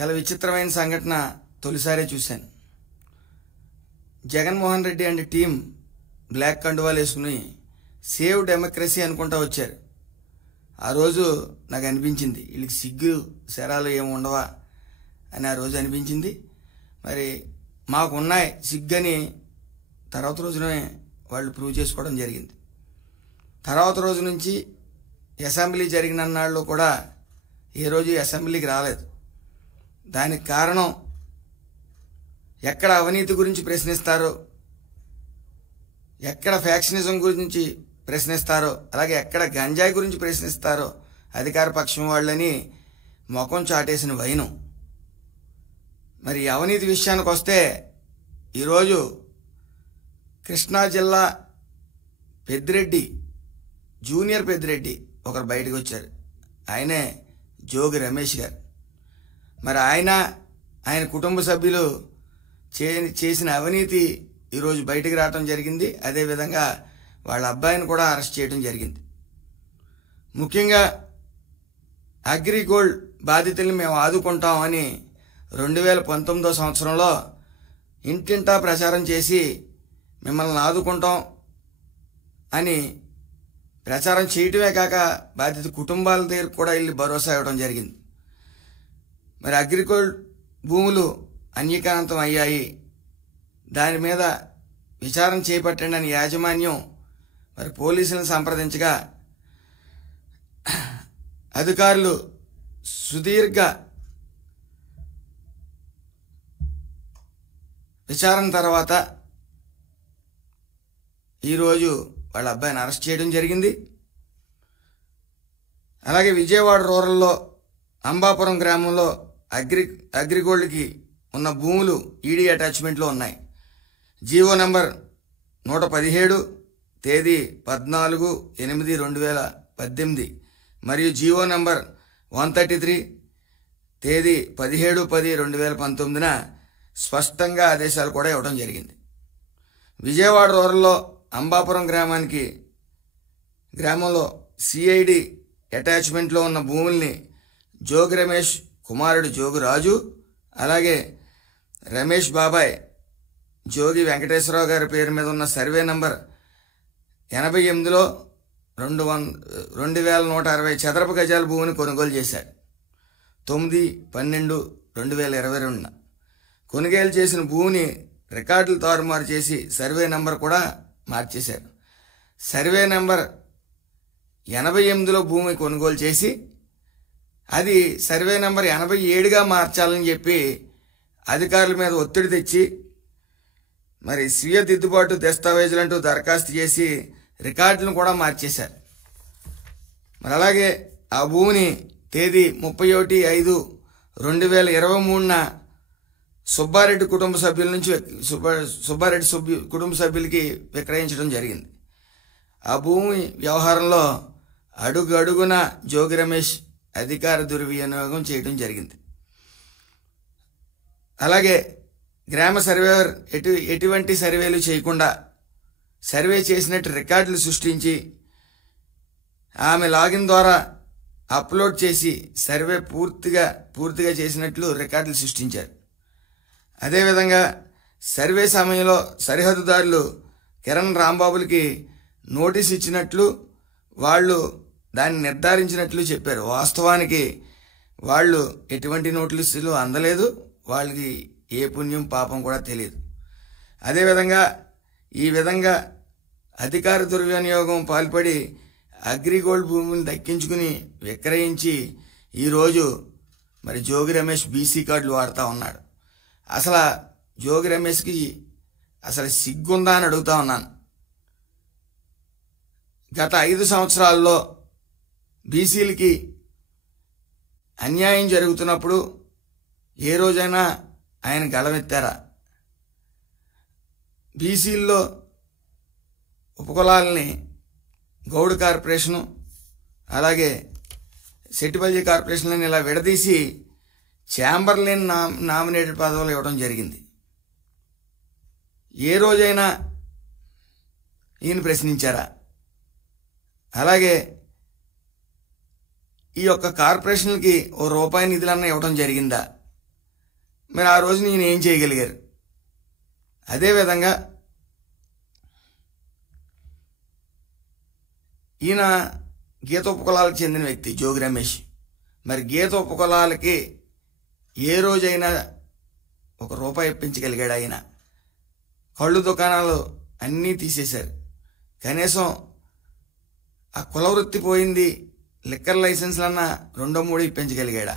చాలా విచిత్రమైన సంఘటన తొలిసారే చూశాను. Jaganmohan Reddy and team black కండువాలు వేసుకుని సేవ్ డెమోక్రసీ అనుకుంటా వచ్చారు. ఆ రోజు నాకు అనిపించింది వీళ్ళకి సిగ్గు శరాలు ఏమి ఉండవా అని ఆ రోజు అనిపించింది. మరి మాకున్నాయి సిగ్గని తర్వాత రోజునే వాళ్ళు ప్రూవ్ చేసుకోవడం జరిగింది. తర్వాత రోజు నుంచి అసెంబ్లీ జరిగిన నాళ్ళు కూడా ఏ రోజు అసెంబ్లీకి రాలేదు. దానికి కారణం ఎక్కడ అవినీతి గురించి ప్రశ్నిస్తారో, ఎక్కడ ఫ్యాక్షనిజం గురించి ప్రశ్నిస్తారో, అలాగే ఎక్కడ గంజాయి గురించి ప్రశ్నిస్తారో అధికార పక్షం వాళ్ళని ముఖం చాటేసిన వైనం. మరి అవినీతి విషయానికి వస్తే ఈరోజు కృష్ణా జిల్లా పెద్దిరెడ్డి, జూనియర్ పెద్దిరెడ్డి ఒకరు బయటకు వచ్చారు. ఆయనే జోగి రమేష్ గారు. మరి ఆయన కుటుంబ సభ్యులు చేసిన అవినీతి ఈరోజు బయటకు రావడం జరిగింది. అదేవిధంగా వాళ్ళ అబ్బాయిని కూడా అరెస్ట్ చేయడం జరిగింది. ముఖ్యంగా అగ్రిగోల్డ్ బాధితుల్ని మేము ఆదుకుంటామని 2019 సంవత్సరంలో ఇంటింటా ప్రచారం చేసి మిమ్మల్ని ఆదుకుంటాం అని ప్రచారం చేయటమే కాక బాధిత కుటుంబాల దగ్గర కూడా వెళ్ళి భరోసా ఇవ్వడం జరిగింది. మరి అగ్రిగోల్డ్ భూములు అన్యకాంతం అయ్యాయి, దాని మీద విచారణ చేపట్టండి అని యాజమాన్యం మరి పోలీసులను సంప్రదించగా అధికారులు సుదీర్ఘ విచారణ తర్వాత ఈరోజు వాళ్ళ అబ్బాయిని అరెస్ట్ చేయడం జరిగింది. అలాగే విజయవాడ రూరల్లో అంబాపురం గ్రామంలో అగ్రిగోల్డ్కి ఉన్న భూములు ఈడీ అటాచ్మెంట్లో ఉన్నాయి. జీవో నంబర్ 117 తేదీ 14/8/2018 మరియు జీవో నంబర్ 133 తేదీ 17/10/2019 స్పష్టంగా ఆదేశాలు కూడా ఇవ్వడం జరిగింది. విజయవాడ రూరల్లో అంబాపురం గ్రామంలో సిఐడి అటాచ్మెంట్లో ఉన్న భూముల్ని జోగి రమేష్ కుమారుడు జోగి రాజు, అలాగే రమేష్ బాబాయ్ జోగి వెంకటేశ్వరరావు గారి పేరు మీద ఉన్న సర్వే నంబర్ 88లో 2160 చదరపు గజాల భూమిని కొనుగోలు చేశాడు. 9/12/2022 కొనుగోలు చేసిన భూమిని రికార్డులు తారుమారు చేసి సర్వే నంబర్ కూడా మార్చేశారు. సర్వే నంబర్ 88లో భూమి కొనుగోలు చేసి అది సర్వే నంబర్ 87గా మార్చాలని చెప్పి అధికారుల మీద ఒత్తిడి తెచ్చి మరి స్వీయ దిద్దుబాటు దస్తావేజులంటూ దరఖాస్తు చేసి రికార్డులను కూడా మార్చేశారు. మరి అలాగే ఆ భూమిని తేదీ 31/5/2023 సుబ్బారెడ్డి కుటుంబ సభ్యుల నుంచి సుబ్బారెడ్డి కుటుంబ సభ్యులకి విక్రయించడం జరిగింది. ఆ భూమి వ్యవహారంలో అడుగున జోగి రమేష్ అధికార దుర్వినియోగం చేయడం జరిగింది. అలాగే గ్రామ సర్వేయర్ ఎటువంటి సర్వేలు చేయకుండా సర్వే చేసినట్టు రికార్డులు సృష్టించి ఆమె లాగిన్ ద్వారా అప్లోడ్ చేసి సర్వే పూర్తిగా చేసినట్లు రికార్డులు సృష్టించారు. అదేవిధంగా సర్వే సమయంలో సరిహద్దుదారులు కిరణ్ రాంబాబులకి నోటీస్ ఇచ్చినట్లు, వాళ్ళు దాన్ని నిర్ధారించినట్లు చెప్పారు. వాస్తవానికి వాళ్ళు ఎటువంటి నోటీసులు అందలేదు, వాళ్ళకి ఏ పుణ్యం పాపం కూడా తెలియదు. అదేవిధంగా ఈ విధంగా అధికార దుర్వినియోగం పాల్పడి అగ్రిగోల్డ్ భూములను దక్కించుకుని విక్రయించి ఈరోజు మరి జోగి రమేష్ బీసీ కార్డులు వాడుతూ ఉన్నాడు. అసలు జోగి రమేష్కి అసలు సిగ్గుందా అని అడుగుతా ఉన్నాను. గత 5 సంవత్సరాల్లో బీసీలకి అన్యాయం జరుగుతున్నప్పుడు ఏ రోజైనా ఆయన గళమెత్తారా? బీసీల్లో ఉపకులాలని గౌడ్ కార్పొరేషను అలాగే సెట్టిపల్లి కార్పొరేషన్లని ఇలా విడదీసి ఛాంబర్లేని నామినేటెడ్ పదవులు ఇవ్వడం జరిగింది. ఏ రోజైనా ఈయన ప్రశ్నించారా? అలాగే ఈ యొక్క కార్పొరేషన్లకి ₹1 నిధులన్నా ఇవ్వడం జరిగిందా? మరి ఆ రోజు నేను ఏం చేయగలిగారు? అదేవిధంగా ఈయన గీత ఉపకులాలకు చెందిన వ్యక్తి జోగి రమేష్. మరి గీత ఉపకులాలకి ఏ రోజైనా ₹1 ఇప్పించగలిగాడు ఆయన? కళ్ళు దుకాణాలు అన్నీ తీసేశారు. కనీసం ఆ కుల వృత్తి పోయింది, లిక్కర్ లైసెన్స్లన్నా 2, 3 ఇప్పించగలిగాడా?